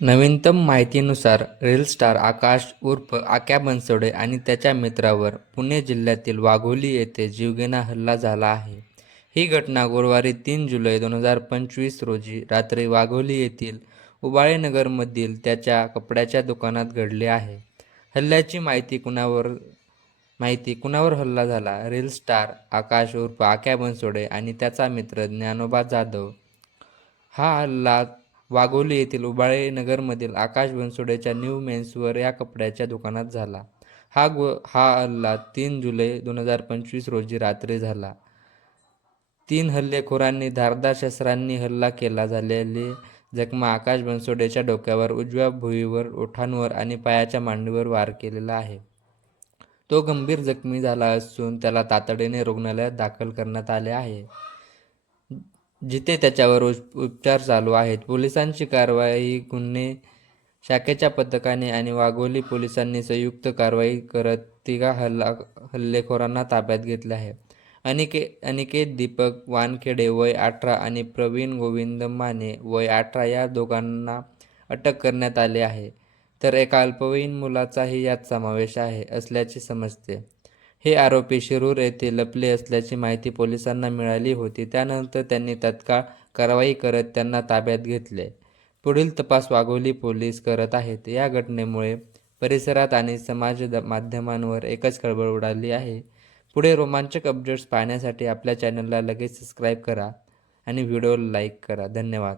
नवीनतम माहितीनुसार reel star आकाश उर्फ आक्या बनसोडे आणि त्याच्या मित्रावर पुणे जिल्ह्यातील वाघोली येथे जीवघेणा हल्ला झाला आहे. ही घटना गुरुवारी 3 जुलै 2025 रोजी रात्री वाघोली येथील उबाळेनगरमधील त्याच्या कपड्याच्या दुकानात घडली आहे. हल्ल्याची माहिती कुणावर हल्ला झाला? रील स्टार आकाश उर्फ आक्या बनसोडे आणि त्याचा मित्र ज्ञानोबा जाधव. हा हल्ला वाघोली येथील उबाळे नगरमधील आकाश बनसोडेच्या न्यू मेन्सवेअर या कपड्याच्या दुकानात झाला. हा हल्ला 3 जुलै 2025 रोजी रात्री झाला. 3 हल्लेखोरांनी धारदार शस्त्रांनी हल्ला केला. झालेले जखमा आकाश बनसोडेच्या डोक्यावर, उजव्या भुईवर, ओठांवर आणि पायाच्या मांडीवर वार केलेला आहे. तो गंभीर जखमी झाला असून त्याला तातडीने रुग्णालयात दाखल करण्यात आले आहे, जिथे त्याच्यावर उपचार चालू आहेत. पोलिसांची कारवाई गुन्हे शाखेच्या पथकाने आणि वाघोली पोलिसांनी संयुक्त कारवाई करत तिघा हल्लेखोरांना ताब्यात घेतले आहे. अनिकेत दीपक वानखेडे वय 18 आणि प्रवीण गोविंद माने वय 18 या दोघांना अटक करण्यात आली आहे, तर एका अल्पवयीन मुलाचाही यात समावेश असल्याचे समजते. हे आरोपी शिरूर येथे लपले असल्याची माहिती पोलिसांना मिळाली होती. त्यानंतर त्यांनी तत्काळ कारवाई करत त्यांना ताब्यात घेतले. पुढील तपास वाघोली पोलीस करत आहेत. या घटनेमुळे परिसरात आणि समाज माध्यमांवर एकच खळबळ उडाली आहे. पुढे रोमांचक अपडेट्स पाहण्यासाठी आपल्या चॅनलला लगेच सबस्क्राईब करा आणि व्हिडिओला लाईक करा. धन्यवाद.